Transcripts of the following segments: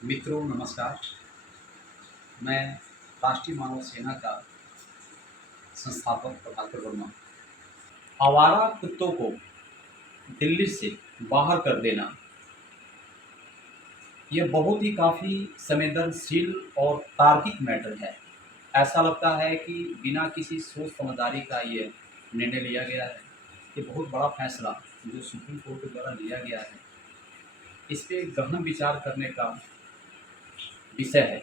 मित्रों नमस्कार। मैं राष्ट्रीय मानव सेना का संस्थापक प्रभाकर वर्मा। आवारा कुत्तों को दिल्ली से बाहर कर देना ये बहुत ही काफ़ी संवेदनशील और तार्किक मैटर है। ऐसा लगता है कि बिना किसी सोच समझदारी का ये निर्णय लिया गया है। ये बहुत बड़ा फैसला जो सुप्रीम कोर्ट के द्वारा लिया गया है, इस पे गहन विचार करने का विषय है।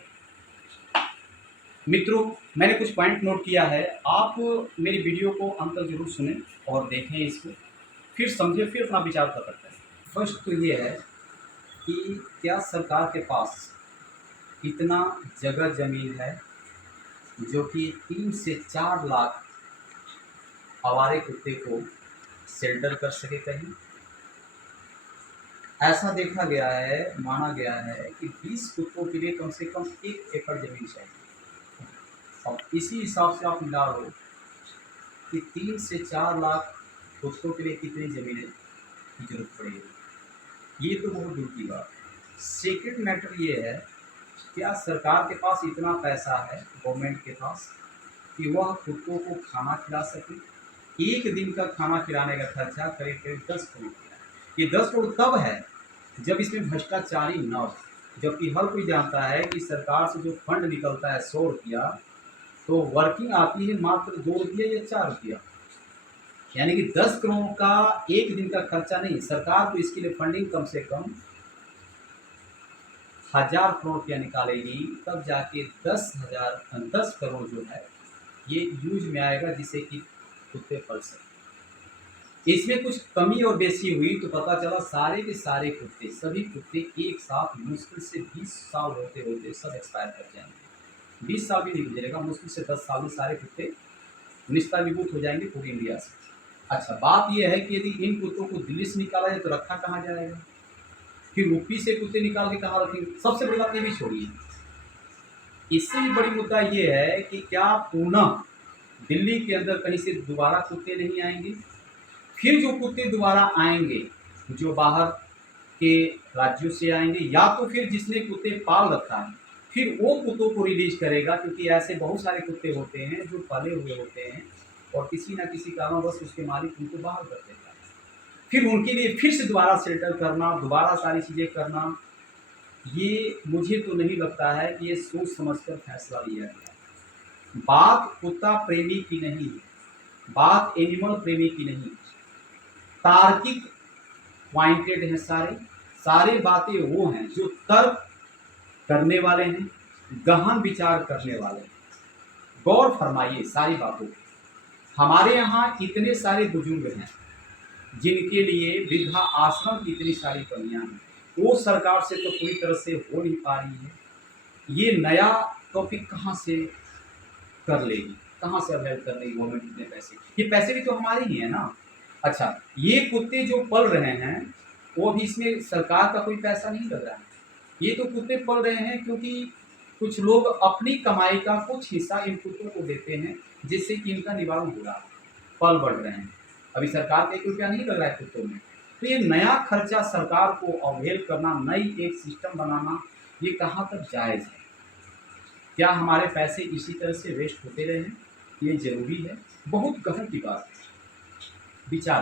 मित्रों, मैंने कुछ पॉइंट नोट किया है। आप मेरी वीडियो को अंत तक जरूर सुनें और देखें इसको, फिर समझें, फिर अपना विचार कर सकते हैं। फर्स्ट तो ये है कि क्या सरकार के पास इतना जगह ज़मीन है जो कि 3 से 4 लाख आवारे कुत्ते को शेल्टर कर सके कहीं। ऐसा देखा गया है, माना गया है कि 20 कुत्तों के लिए कम से कम 1 एकड़ ज़मीन चाहिए। और इसी हिसाब से आप मिला लो कि 3 से 4 लाख कुत्तों के लिए कितनी ज़मीन की जरूरत पड़ेगी। ये तो बहुत दूर की बात है। सेकेंड मैटर ये है, क्या सरकार के पास इतना पैसा है, गवर्नमेंट के पास, कि वह कुत्तों को खाना खिला सके। एक दिन का खाना खिलाने का खर्चा करीब करीब 10 करोड़ का है। ये 10 करोड़ तब है जब इसमें भ्रष्टाचारी न हो। जबकि हर कोई जानता है कि सरकार से जो फंड निकलता है 100 रुपया, तो वर्किंग आती है मात्र 2 रुपये या 4 रुपया। यानी कि 10 करोड़ का एक दिन का खर्चा नहीं, सरकार को इसके लिए फंडिंग कम से कम 1000 करोड़ रुपया निकालेगी, तब जाके 10 करोड़ जो है ये यूज में आएगा, जिससे कि कुत्ते पल सकें। इसमें कुछ कमी और बेसी हुई तो पता चला सारे के सारे कुत्ते, सभी कुत्ते एक साथ मुश्किल से 20 साल होते होते सब एक्सपायर कर जाएंगे। 20 साल भी नहीं गुजरेगा, मुश्किल से 10 साल में सारे कुत्ते निस्तारीभूत हो जाएंगे पूरी इंडिया से। अच्छा, बात यह है कि यदि इन कुत्तों को दिल्ली से निकाला जाए तो रखा कहाँ जाएगा, फिर यूपी से कुत्ते निकाल के कहाँ रखेंगे। सबसे बड़ी बात ये भी छोड़िए, इससे भी बड़ी मुद्दा ये है कि क्या पुनः दिल्ली के अंदर कहीं से दोबारा कुत्ते नहीं आएंगे। फिर जो कुत्ते दोबारा आएंगे, जो बाहर के राज्यों से आएंगे, या तो फिर जिसने कुत्ते पाल रखा है फिर वो कुत्तों को रिलीज करेगा, क्योंकि ऐसे बहुत सारे कुत्ते होते हैं जो पले हुए होते हैं और किसी ना किसी कारणवश उसके मालिक उनको बाहर कर देता है। फिर उनके लिए फिर से दोबारा शेल्टर करना, दोबारा सारी चीज़ें करना, ये मुझे तो नहीं लगता है कि ये सोच समझकर फैसला लिया गया। बात कुत्ता प्रेमी की नहीं है, बात एनिमल प्रेमी की नहीं, तार्किक पॉइंटेड हैं सारे बातें वो हैं जो तर्क करने वाले हैं, गहन विचार करने वाले हैं। गौर फरमाइए सारी बातों पे। हमारे यहाँ इतने सारे बुजुर्ग हैं जिनके लिए वृद्धा आश्रम की इतनी सारी कमियां हैं, वो सरकार से तो पूरी तरह से हो नहीं पा रही है। ये नया टॉपिक कहाँ से कर लेगी, कहाँ से अवेल कर लेगी गवर्नमेंट इतने पैसे। ये पैसे भी तो हमारे ही है ना। अच्छा, ये कुत्ते जो पल रहे हैं वो भी, इसमें सरकार का कोई पैसा नहीं लग रहा है। ये तो कुत्ते पल रहे हैं क्योंकि कुछ लोग अपनी कमाई का कुछ हिस्सा इन कुत्तों को देते हैं, जिससे कि इनका निवारण हो रहा है, पल बढ़ रहे हैं। अभी सरकार का 1 रुपया नहीं लग रहा है कुत्तों में। तो ये नया खर्चा सरकार को अवहेल करना, नई एक सिस्टम बनाना, ये कहाँ तक जायज़ है। क्या हमारे पैसे इसी तरह से वेस्ट होते रहे हैं, ये ज़रूरी है। बहुत गहन की बात है, विचार